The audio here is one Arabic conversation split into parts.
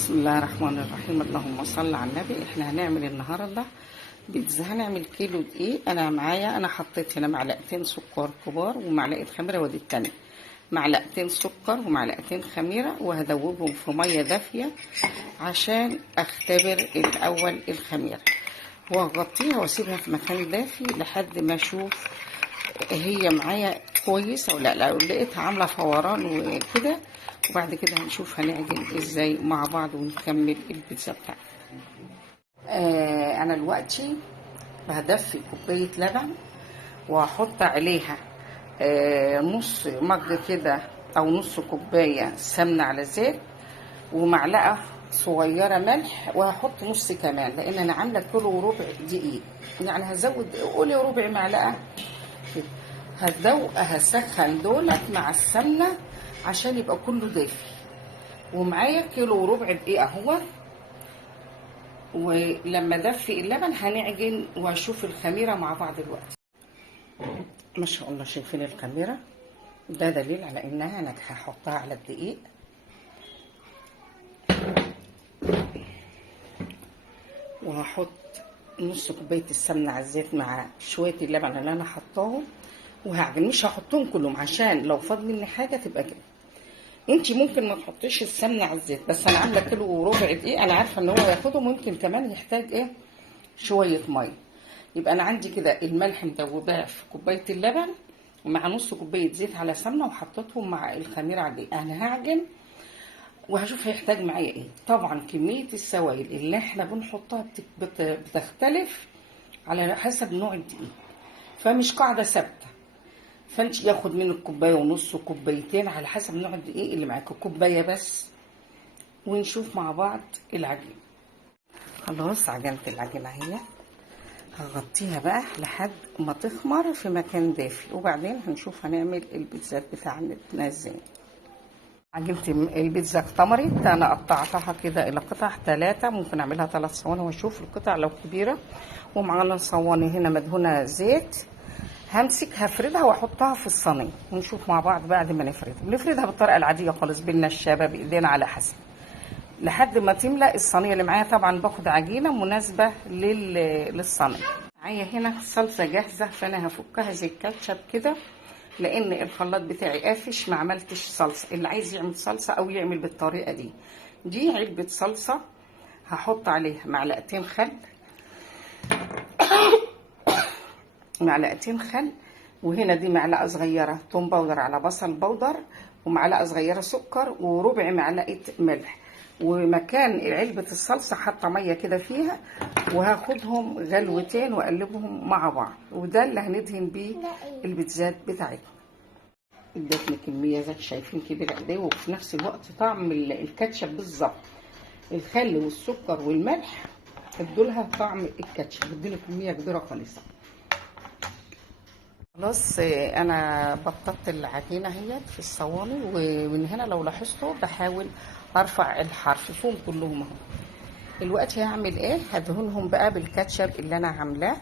بسم الله الرحمن الرحيم. اللهم صل على النبي. احنا هنعمل النهارده بيتزا. هنعمل كيلو دقيق. انا حطيت هنا معلقتين سكر كبار ومعلقه خميره، ودي التانية معلقتين سكر ومعلقتين خميره، وهدوبهم في ميه دافيه عشان اختبر الاول الخميره، واغطيها واسيبها في مكان دافي لحد ما اشوف هي معايا كويسه ولا لا. لو لقيتها عامله فوران وكده، وبعد كده هنشوف هنعجن ازاي مع بعض ونكمل البيتزا بتاعتنا. انا دلوقتي هدفي كوبايه لبن، وهحط عليها نص مج كده او نص كوبايه سمنه على زيت، ومعلقه صغيره ملح، وهحط نص كمان لان انا عامله كيلو وربع دقيق، يعني هزود قولي ربع معلقه كده. هسخن دولت مع السمنه عشان يبقى كله دافي، ومعايا كيلو وربع دقيقه اهو. ولما دفي اللبن هنعجن واشوف الخميره مع بعض دلوقتي. ما شاء الله، شايفين الخميره؟ ده دليل على انها ناجحه. هحطها على الدقيق، وهحط نص كوبايه السمنه على الزيت مع شويه اللبن اللي انا حطاهم، وهعجن. مش هحطهم كلهم عشان لو فاض مني حاجه تبقى كده. انتي ممكن ما تحطيش السمنه على الزيت، بس انا عامله كيلو وربع دقيق، انا عارفه ان هو ياخده، ممكن كمان يحتاج شويه ميه. يبقى انا عندي كده الملح مدوباه في كوبايه اللبن ومع نص كوبايه زيت على سمنه، وحطيتهم مع الخميره على الدقيق. انا هعجن وهشوف هيحتاج معايا ايه. طبعا كميه السوائل اللي احنا بنحطها بتختلف على حسب نوع الدقيق، فمش قاعده ثابته. فانت ياخد منك كوبايه ونص وكوبايتين على حسب نوع الدقيق اللي معاك، كوبايه بس. ونشوف مع بعض العجين. خلاص عجنت العجينه اهي، هغطيها بقى لحد ما تخمر في مكان دافي، وبعدين هنشوف هنعمل البيتزا بتاعتنا ازاي. عجينه البيتزا اختمرت، انا قطعتها كده الى قطع 3، ممكن اعملها 3 صواني واشوف القطع لو كبيره. ومعانا صواني هنا مدهونه زيت، همسك هفردها واحطها في الصينيه ونشوف مع بعض بعد ما نفردها بالطريقه العاديه خالص بالنشابه بايدينا على حسب، لحد ما تملأ الصينيه اللي معايا. طبعا باخد عجينه مناسبه للصينيه. معايا هنا صلصه جاهزه، فانا هفكها زي الكاتشب كده، لان الخلاط بتاعي قافش ما عملتش صلصه. اللي عايز يعمل صلصه او يعمل بالطريقه دي علبه صلصه، هحط عليها معلقتين خل معلقتين خل، وهنا دي معلقه صغيره توم باودر على بصل باودر، ومعلقه صغيره سكر، وربع معلقه ملح. ومكان علبه الصلصه حاطه ميه كده فيها، وهاخدهم غلوتين واقلبهم مع بعض، وده اللي هندهن بيه البيتزات بتاعتنا. ادتني كميه زي شايفين كبيره قد ايه، وفي نفس الوقت طعم الكاتشب بالظبط. الخل والسكر والملح ادولها طعم الكاتشب، ادوني كميه كبيره خالص. خلاص انا بططت العجينه اهيت في الصواني، ومن هنا لو لاحظتوا بحاول ارفع الحرفهم كلهم اهو. دلوقتي هعمل هدهنهم بقى بالكاتشب اللي انا عاملاه،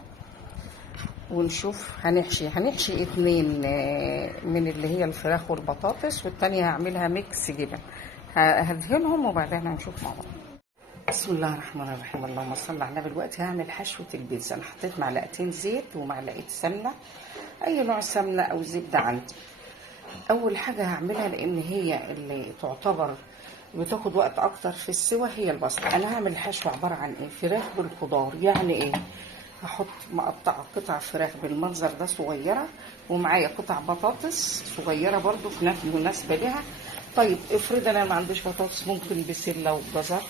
ونشوف هنحشي 2 من اللي هي الفراخ والبطاطس، والتانية هعملها ميكس جبن. هدهنهم وبعدين هنشوف مع بعض. بسم الله الرحمن الرحيم. اللهم صل على النبي. دلوقتي هعمل حشوه البيتزا. انا حطيت معلقتين زيت ومعلقه سمنه، اي نوع سمنه او زبده عندي. اول حاجه هعملها لان هي اللي تعتبر بتاخد وقت اكتر في السوى هي البصل. انا هعمل الحشوه عباره عن فراخ بالخضار. يعني هحط مقطعه قطع فراخ بالمنظر ده صغيره، ومعايا قطع بطاطس صغيره برضو في نفس مناسبه لها. طيب افرض انا ما عنديش بطاطس، ممكن بسله وجزر،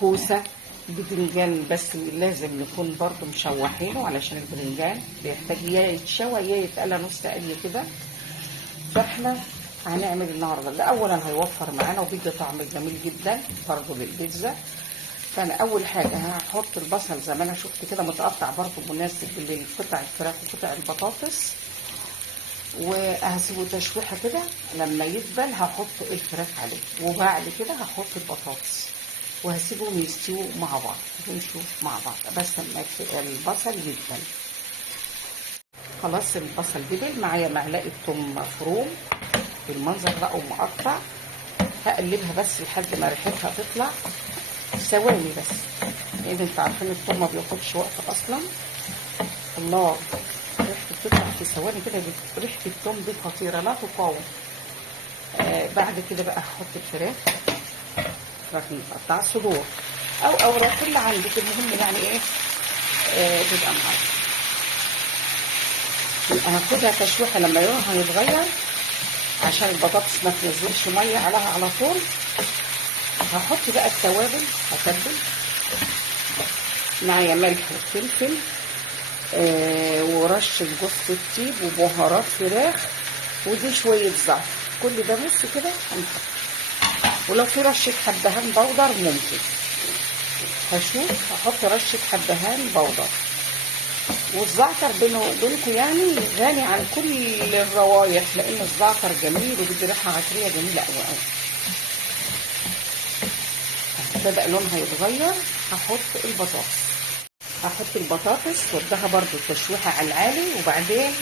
كوسه، بدنجان، بس لازم نكون برضو مشوحينه علشان البدنجان بيحتاج يا يتشوى يا يتقلى نص قليه كده. فاحنا هنعمل النهارده ده اولا هيوفر معانا وبيدي طعم جميل جدا برضو للبيتزا. فانا اول حاجه هحط البصل زي ما انا شفت كده متقطع برضو مناسب لقطع الفراخ وقطع البطاطس، وهسيبه تشويحه كده. لما يدبل هحط الفراخ عليه، وبعد كده هحط البطاطس وهسيبهم يستووا مع بعض ونشوف مع بعض. بس لما البصل يدبل. خلاص البصل دبل معايا، معلقه ثوم مفروم بالمنظر ده ومقطع، هقلبها بس لحد ما ريحتها تطلع. ثواني بس، لان انتوا عارفين الثوم ما بياخدش وقت اصلا. الله، ريحته بتطلع في ثواني كده، ريحه الثوم دي خطيره لا تقاوم. بعد كده بقى هحط الفراخ متقطعه صدور او اوراق اللي عندك، المهم يعني ايه تبقى معايا. هاخدها تشويحه لما لونها يتغير عشان البطاطس ما تنزلش ميه عليها على طول. هحط بقى التوابل، هتبل معايا ملح وفلفل ورشه جوز الطيب وبهارات فراخ ودي شويه زعتر. كل ده بص كده هنحط، ولو في رشه حبهان بودر ممكن. هشوف هحط رشه حبهان بودر، والزعتر بينه وبينكم يعني غني عن كل الروايح، لان الزعتر جميل وبيدي ريحه عطريه جميله قوي قوي. بدأ لونها يتغير هحط البطاطس. هحط البطاطس واديها برضو تشويحه على العالي، وبعدين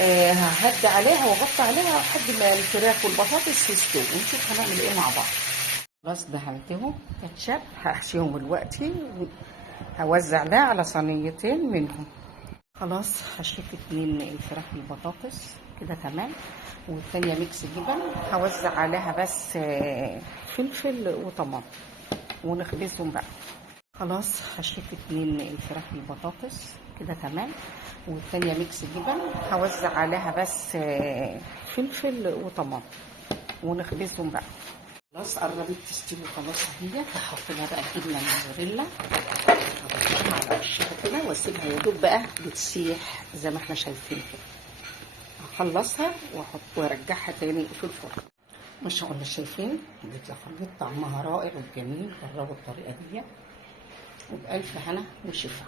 ههدي عليها واغطي عليها لحد ما الفراخ والبطاطس يستووا، ونشوف هنعمل ايه مع بعض. خلاص دهنتهم كاتشب، هحشيهم دلوقتي، هوزع ده على صينيتين منهم. خلاص حشيت 2 الفراخ بالبطاطس كده تمام، والتانية ميكس جبن هوزع عليها بس فلفل وطماطم ونخبزهم بقى. خلاص حشيت 2 الفراخ بالبطاطس كده تمام، والتانية ميكس جبن هوزع عليها بس فلفل وطماطم ونخبزهم بقى. خلاص قربت تستوي خلاص اهي. هحط لها بقى الجبنه الموزاريلا على وشها كده واسيبها يا دوب بقى بتسيح زي ما احنا شايفين كده. هخلصها واحط وارجعها تاني في الفرن. ما شاء الله شايفين اديت لخليط طعمها رائع وجميل. جربوا الطريقه دي وبألف هنا وشفا.